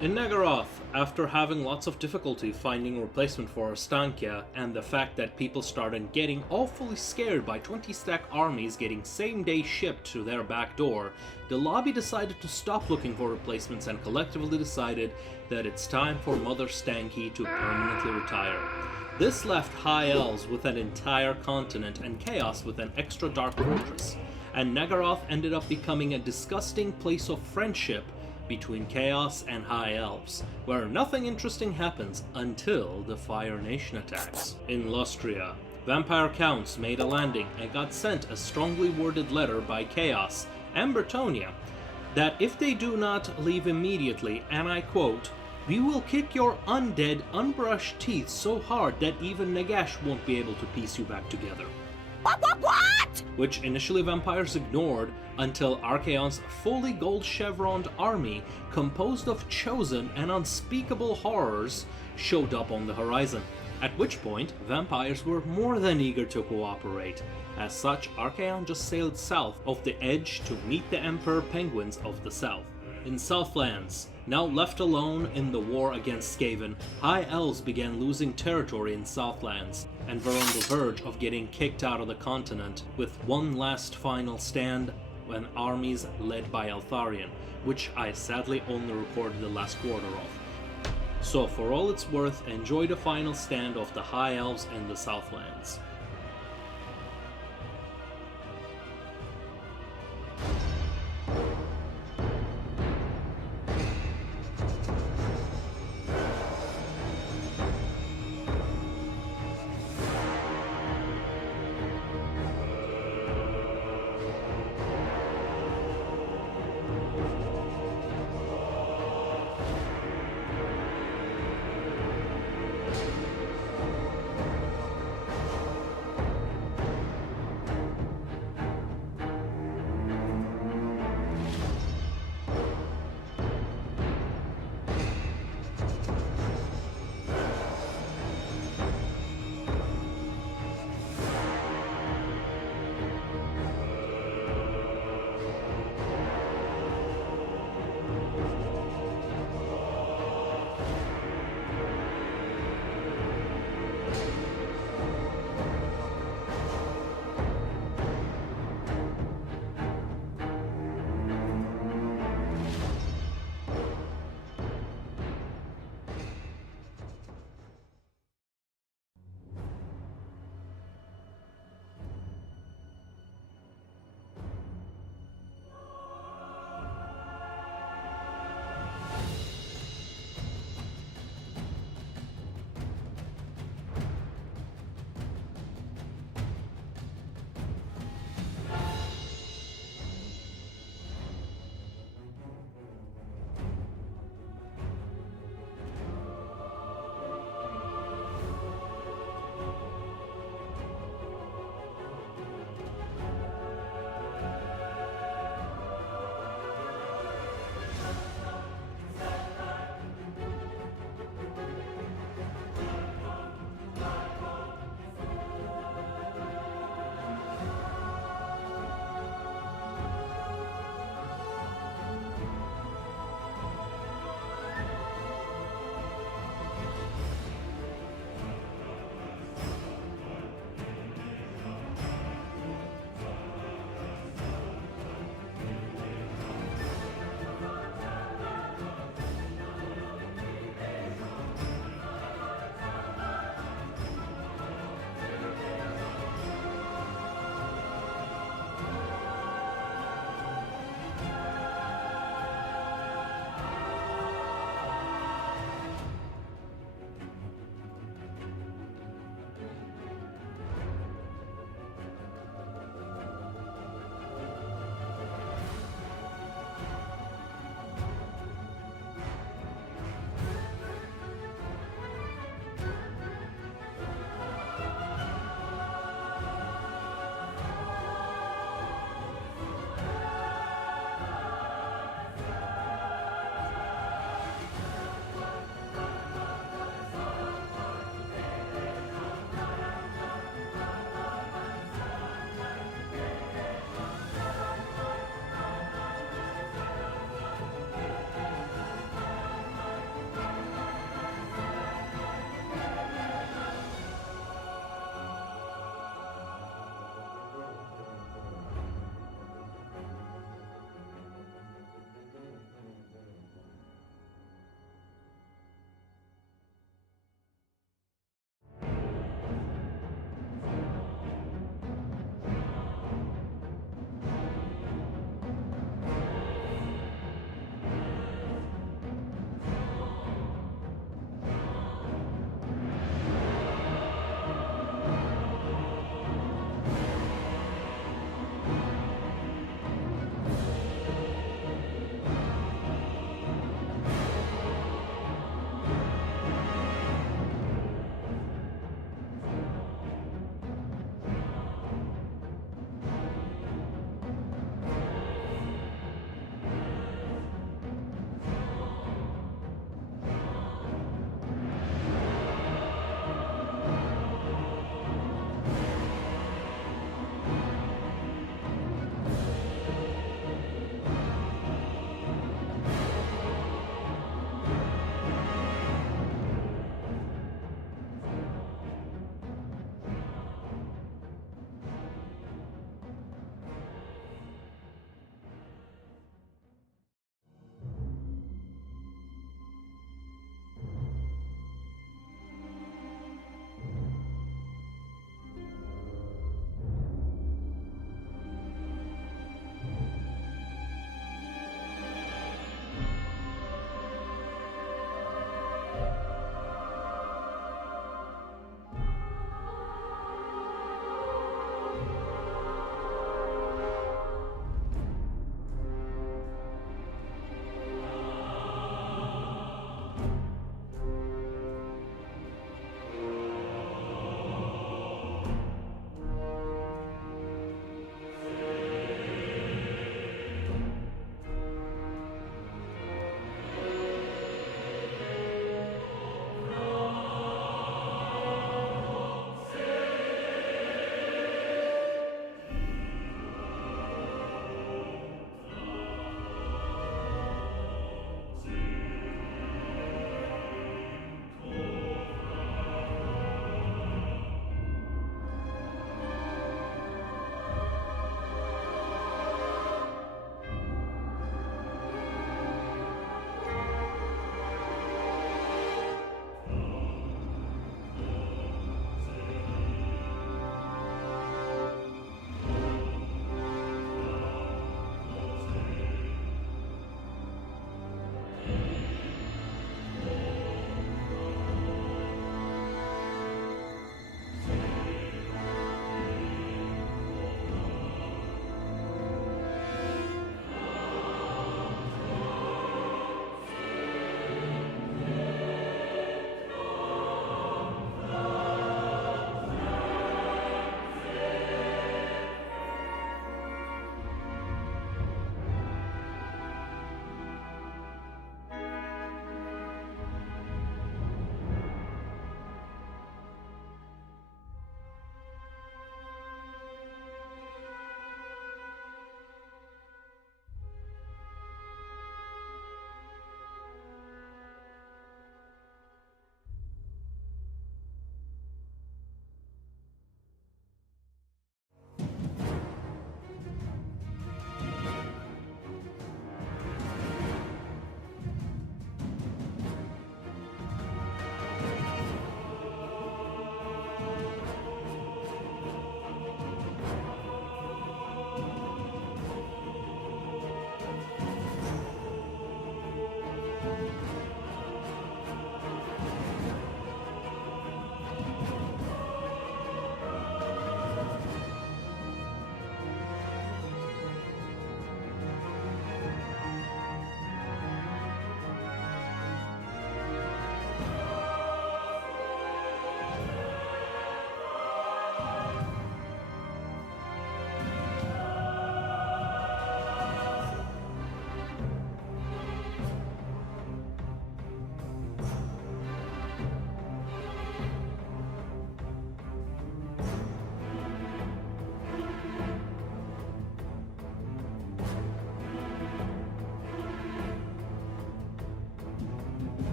In Naggaroth, after having lots of difficulty finding a replacement for Ostankya, and the fact that people started getting awfully scared by 20-stack armies getting same-day shipped to their back door, the lobby decided to stop looking for replacements and collectively decided that it's time for Mother Stanky to permanently retire. This left High Elves with an entire continent and Chaos with an extra dark fortress, and Naggaroth ended up becoming a disgusting place of friendship between Chaos and High Elves, where nothing interesting happens until the Fire Nation attacks. In Lustria, Vampire Counts made a landing and got sent a strongly worded letter by Chaos and Bretonia that if they do not leave immediately, and I quote, "We will kick your undead, unbrushed teeth so hard that even Nagash won't be able to piece you back together." What? Which initially vampires ignored until Archaon's fully gold chevroned army, composed of chosen and unspeakable horrors, showed up on the horizon. At which point, vampires were more than eager to cooperate. As such, Archaon just sailed south of the edge to meet the Emperor Penguins of the south. In Southlands, now left alone in the war against Skaven, High Elves began losing territory in Southlands, and were on the verge of getting kicked out of the continent, with one last final stand when armies led by Eltharion, which I sadly only recorded the last quarter of. So for all it's worth, enjoy the final stand of the High Elves in the Southlands.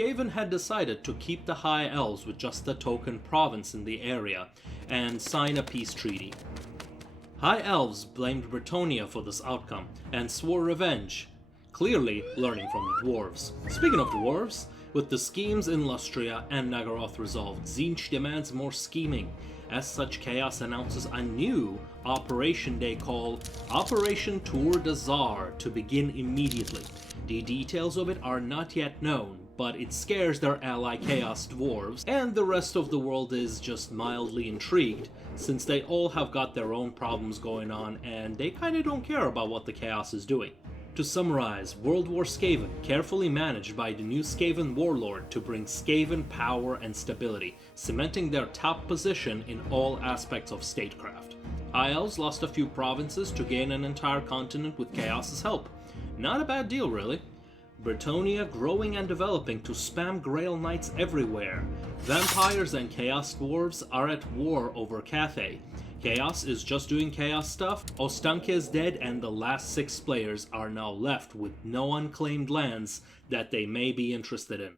Skaven had decided to keep the High Elves with just a token province in the area and sign a peace treaty. High Elves blamed Bretonnia for this outcome and swore revenge, clearly learning from the dwarves. Speaking of dwarves, with the schemes in Lustria and Naggaroth resolved, Tzeentch demands more scheming. As such, Chaos announces a new operation they call Operation Tour de Tsar to begin immediately. The details of it are not yet known, but it scares their ally Chaos Dwarves, and the rest of the world is just mildly intrigued, since they all have got their own problems going on and they kinda don't care about what the Chaos is doing. To summarize, World War Skaven, carefully managed by the new Skaven warlord to bring Skaven power and stability, cementing their top position in all aspects of statecraft. High Elves lost a few provinces to gain an entire continent with Chaos's help. Not a bad deal, really. Bretonnia growing and developing to spam Grail Knights everywhere. Vampires and Chaos Dwarves are at war over Cathay. Chaos is just doing Chaos stuff, Ostankya is dead, and the last 6 players are now left with no unclaimed lands that they may be interested in.